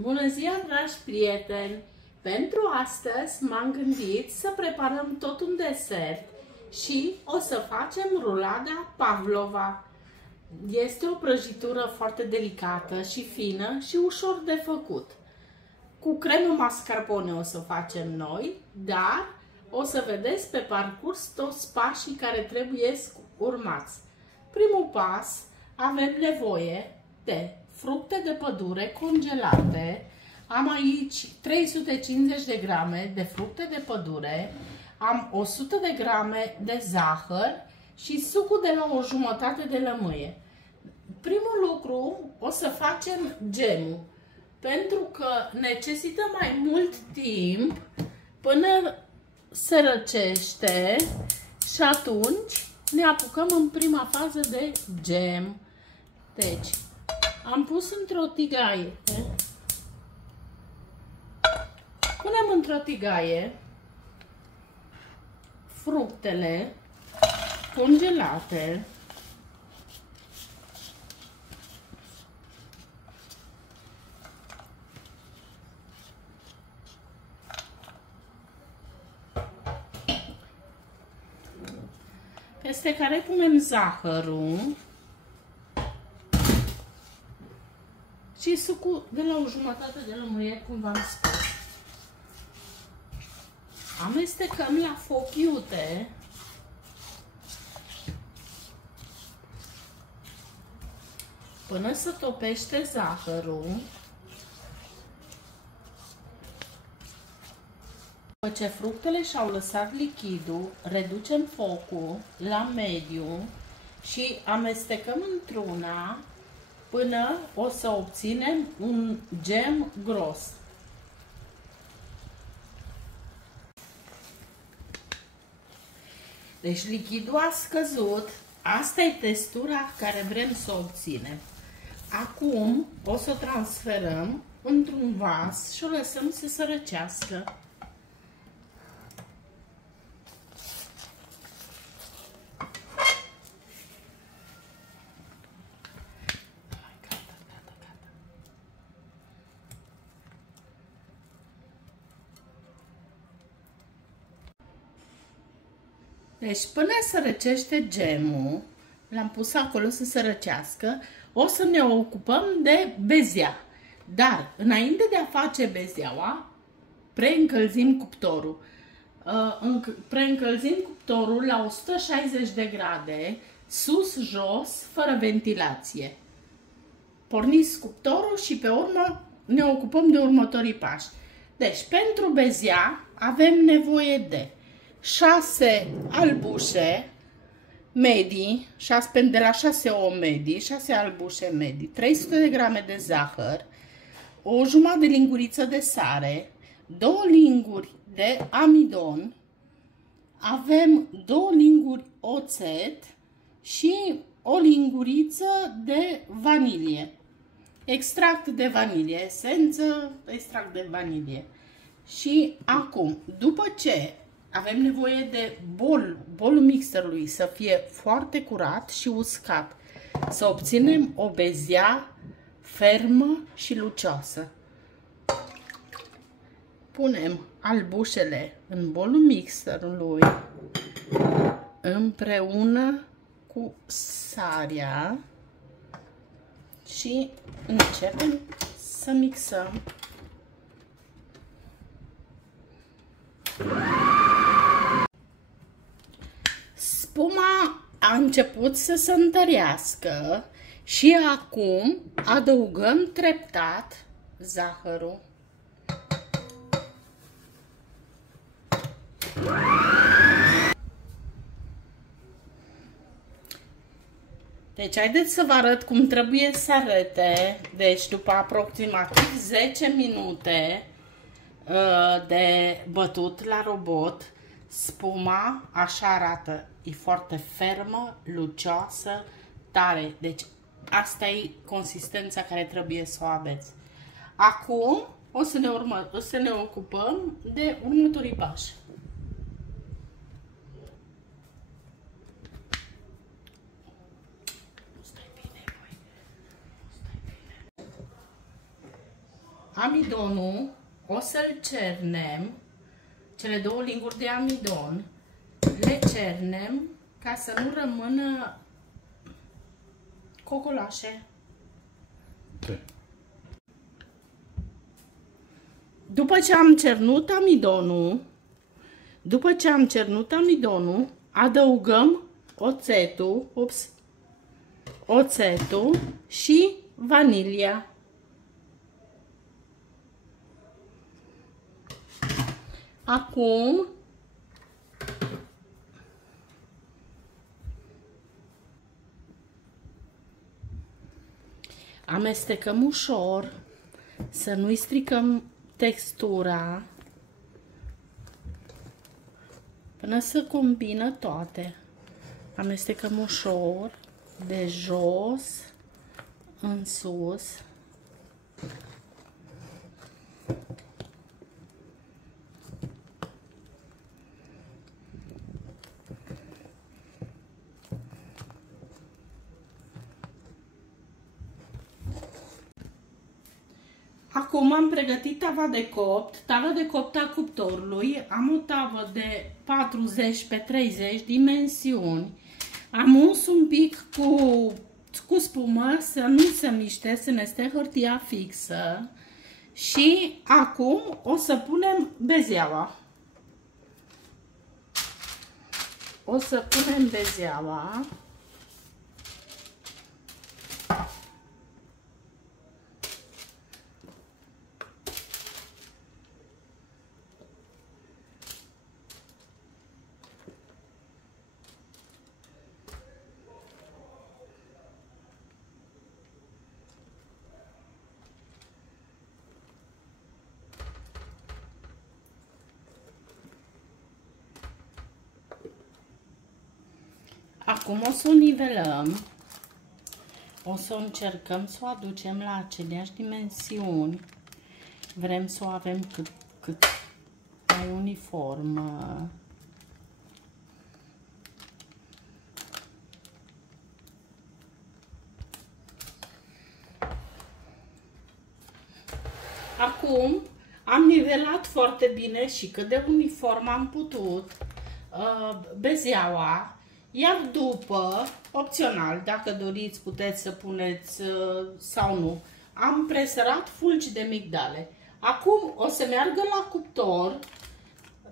Bună ziua, dragi prieteni! Pentru astăzi m-am gândit să preparăm tot un desert și o să facem rulada pavlova. Este o prăjitură foarte delicată și fină și ușor de făcut. Cu cremă mascarpone o să facem noi, dar o să vedeți pe parcurs toți pașii care trebuie urmați. Primul pas, avem nevoie de fructe de pădure congelate. Am aici 350 de grame de fructe de pădure, am 100 de grame de zahăr și sucul de la o jumătate de lămâie. Primul lucru, o să facem gemul, pentru că necesită mai mult timp până se răcește și atunci ne apucăm în prima fază de gem. Deci, am pus într-o tigaie. Punem într-o tigaie fructele congelate. Peste care punem zahărul și sucul de la o jumătate de lămâie, cum v-am spus. Amestecăm la foc iute până se topește zahărul. După ce fructele și-au lăsat lichidul, reducem focul la mediu și amestecăm într-una până o să obținem un gem gros. Deci lichidul a scăzut, asta e textura care vrem să o obținem. Acum o să o transferăm într-un vas și o lăsăm să se răcească. Deci până se răcește gemul, l-am pus acolo să se răcească, o să ne ocupăm de bezea. Dar înainte de a face bezeaua, preîncălzim cuptorul. Preîncălzim cuptorul la 160 de grade, sus-jos, fără ventilație. Porniți cuptorul și pe urmă ne ocupăm de următorii pași. Deci pentru bezea avem nevoie de 6 albușe medii, de la 6 ouă medii, 6 albușe medii, 300 de grame de zahăr, o jumătate de linguriță de sare, 2 linguri de amidon, avem 2 linguri oțet și o linguriță de vanilie. Extract de vanilie, esență, extract de vanilie. Și acum, după ce avem nevoie de bolul mixerului să fie foarte curat și uscat, să obținem o bezea fermă și lucioasă. Punem albușele în bolul mixerului împreună cu sarea și începem să mixăm. Spuma a început să se întărească și acum adăugăm treptat zahărul. Deci haideți să vă arăt cum trebuie să arate. Deci după aproximativ 10 minute de bătut la robot, spuma așa arată. E foarte fermă, lucioasă, tare. Deci asta e consistența care trebuie să o aveți. Acum o să ne ocupăm de următorii pași. amidonul o să-l cernem, cele 2 linguri de amidon, le cernem ca să nu rămână cocolașe. Okay. După ce am cernut amidonul, adăugăm oțetul și vanilia. Acum amestecăm ușor, să nu-i stricăm textura, până să combină toate. Amestecăm ușor, de jos în sus. Acum am pregătit tava de copt a cuptorului. Am o tavă de 40 pe 30 dimensiuni. Am uns un pic cu spumă să nu se miște, să ne stea hârtia fixă. Și acum o să punem bezeaua. Acum o să o nivelăm, o să încercăm să o aducem la aceleași dimensiuni. Vrem să o avem cât mai uniformă. Acum am nivelat foarte bine și cât de uniform am putut bezeaua. Iar după, opțional, dacă doriți, puteți să puneți sau nu, am presărat fulgi de migdale. Acum o să meargă la cuptor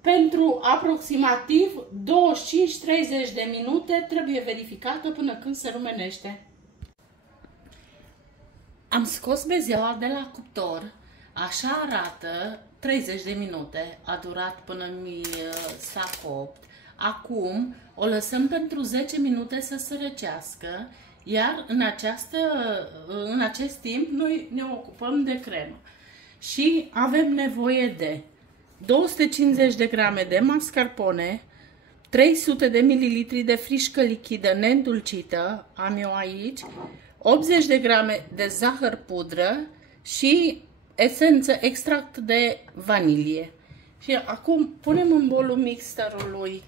pentru aproximativ 25-30 de minute, trebuie verificată până când se rumenește. Am scos bezeaua de la cuptor, așa arată, 30 de minute a durat până mi s-a copt. Acum o lăsăm pentru 10 minute să se răcească, iar în acest timp noi ne ocupăm de cremă. Și avem nevoie de 250 de grame de mascarpone, 300 de ml de frișcă lichidă neîndulcită, am eu aici, 80 de grame de zahăr pudră și esență extract de vanilie. Și acum punem în bolul mixerului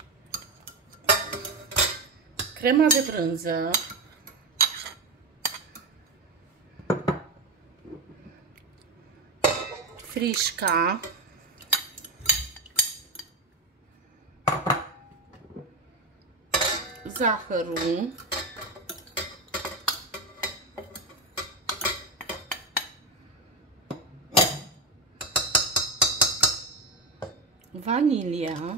crema de brânză, frișca, zahărul, vanilia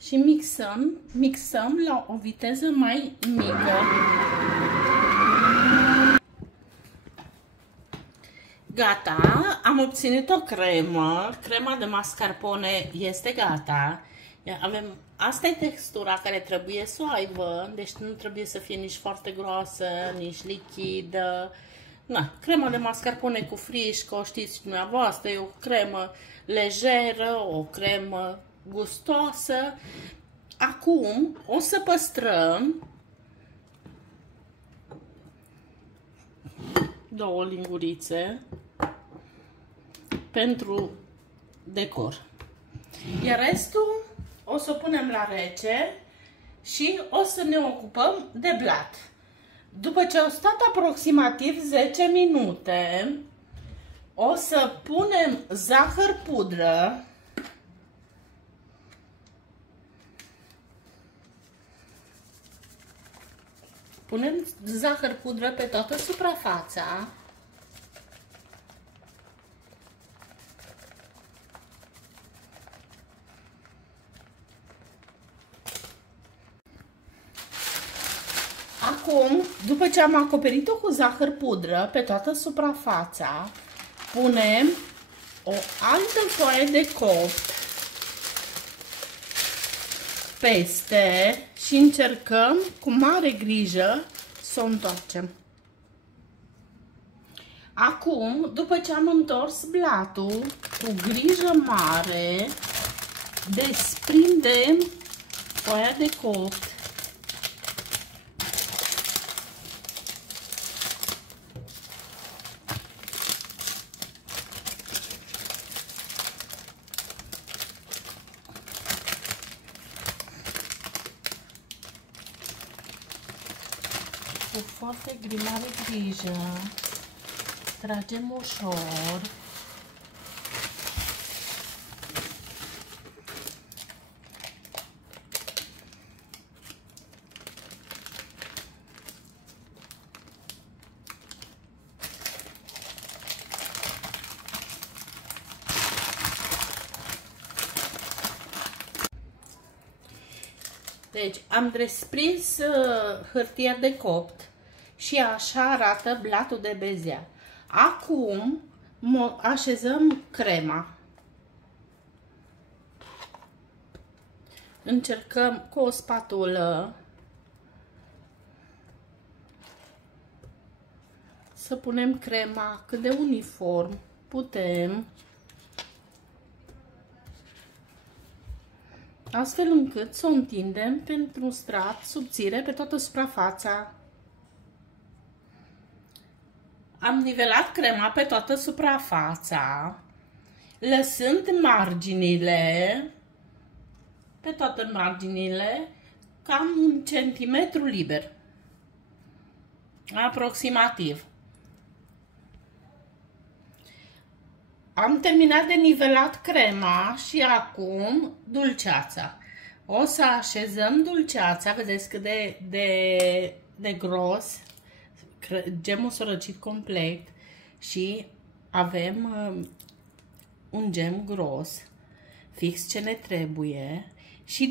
și mixăm la o viteză mai mică. Gata, am obținut o cremă. Crema de mascarpone este gata. Asta e textura care trebuie să o aibă, deci nu trebuie să fie nici foarte groasă, nici lichidă. Na, crema de mascarpone cu frișcă, o știți dumneavoastră, e o cremă lejeră, o cremă gustoasă. Acum o să păstrăm 2 lingurițe pentru decor. Iar restul o să o punem la rece și o să ne ocupăm de blat. După ce au stat aproximativ 10 minute, o să punem zahăr pudră. Punem zahăr pudră pe toată suprafața. Acum, după ce am acoperit-o cu zahăr pudră pe toată suprafața, punem o altă foaie de copt peste și încercăm cu mare grijă să o întoarcem. Acum, după ce am întors blatul, cu grijă mare, desprindem foaia de copt. Cu foarte mare grijă, tragem ușor. Deci am desprins hârtia de copt și așa arată blatul de bezea. Acum așezăm crema. Încercăm cu o spatulă să punem crema cât de uniform putem, astfel încât să o întindem pentru un strat subțire pe toată suprafața. Am nivelat crema pe toată suprafața, lăsând marginile, pe toate marginile, cam 1 centimetru liber, aproximativ. Am terminat de nivelat crema și acum dulceața. O să așezăm dulceața, vedeți cât de gros, gemul s-a răcit complet și avem un gem gros, fix ce ne trebuie, și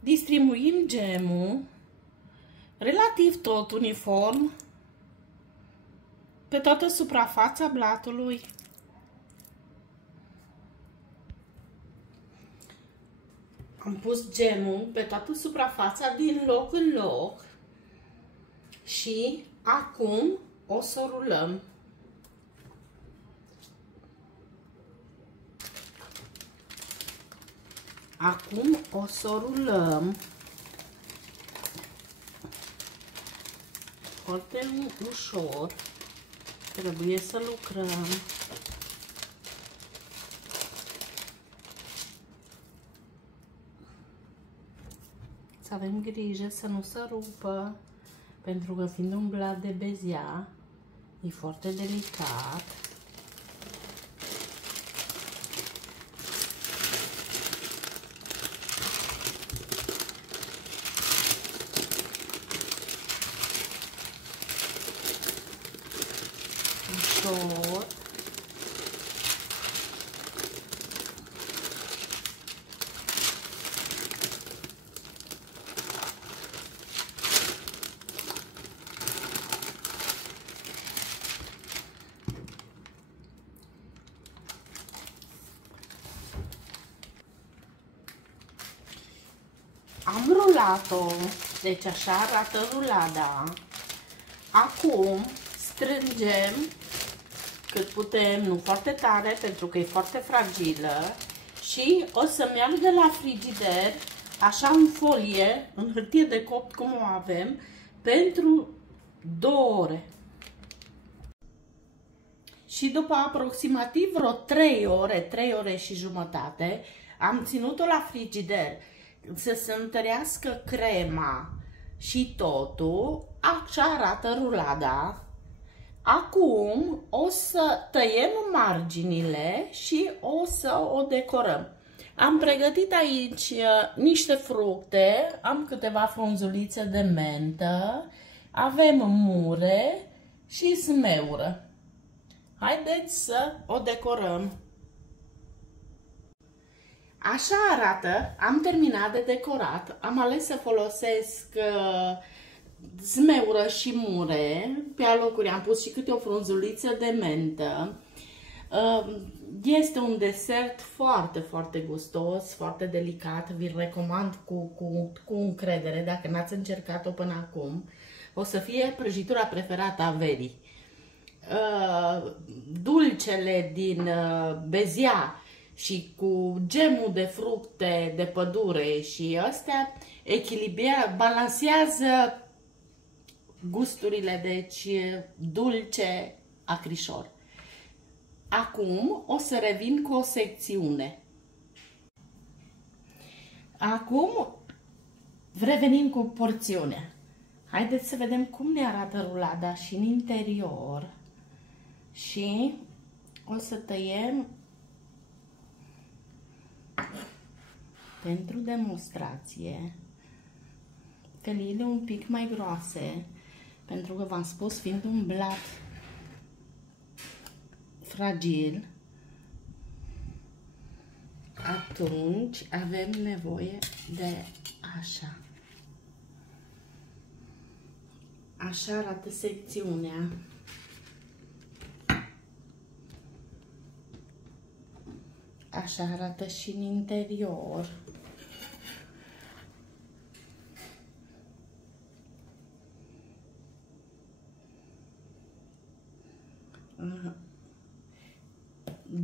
distribuim gemul relativ tot uniform pe toată suprafața blatului. Am pus gemul pe toată suprafața din loc în loc și acum o să rulăm. Acum o să rulăm foarte ușor. Trebuie să lucrăm. Să avem grijă să nu se rupă, pentru că fiind un blat de bezea, e foarte delicat. Ușor. Am rulat-o, deci așa arată rulada. Acum strângem cât putem, nu foarte tare pentru că e foarte fragilă, și o să-mi iau de la frigider, așa în folie, în hârtie de copt cum o avem, pentru 2 ore. și după aproximativ vreo 3 ore, 3 ore și jumătate, am ținut-o la frigider să se întărească crema și totul. Așa arată rulada. Acum o să tăiem marginile și o să o decorăm. Am pregătit aici niște fructe, am câteva frunzulițe de mentă, avem mure și zmeură. Haideți să o decorăm. Așa arată, am terminat de decorat, am ales să folosesc zmeură și mure, pe alocuri am pus și câte o frunzuliță de mentă. Este un desert foarte, foarte gustos, foarte delicat, vi-l recomand cu încredere dacă n-ați încercat-o până acum. O să fie prăjitura preferată a verii. Dulcele din bezia și cu gemul de fructe de pădure și astea balansează gusturile, deci dulce, acrișor. Acum o să revin cu o secțiune. Acum revenim cu porțiunea. Haideți să vedem cum ne arată rulada și în interior. Și o să tăiem pentru demonstrație feliile un pic mai groase, pentru că v-am spus, fiind un blat fragil, atunci avem nevoie de așa. Așa arată secțiunea. Așa arată și în interior.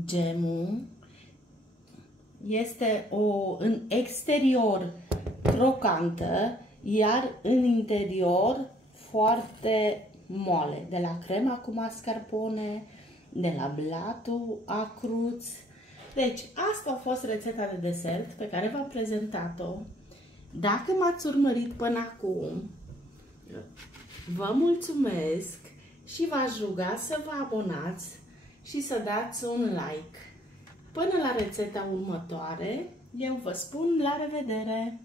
Gemul este în exterior crocantă, iar în interior foarte moale, de la crema cu mascarpone, de la blatul acruț. Deci, asta a fost rețeta de desert pe care v-am prezentat-o. Dacă m-ați urmărit până acum, vă mulțumesc și v-aș ruga să vă abonați și să dați un like. Până la rețeta următoare, eu vă spun la revedere!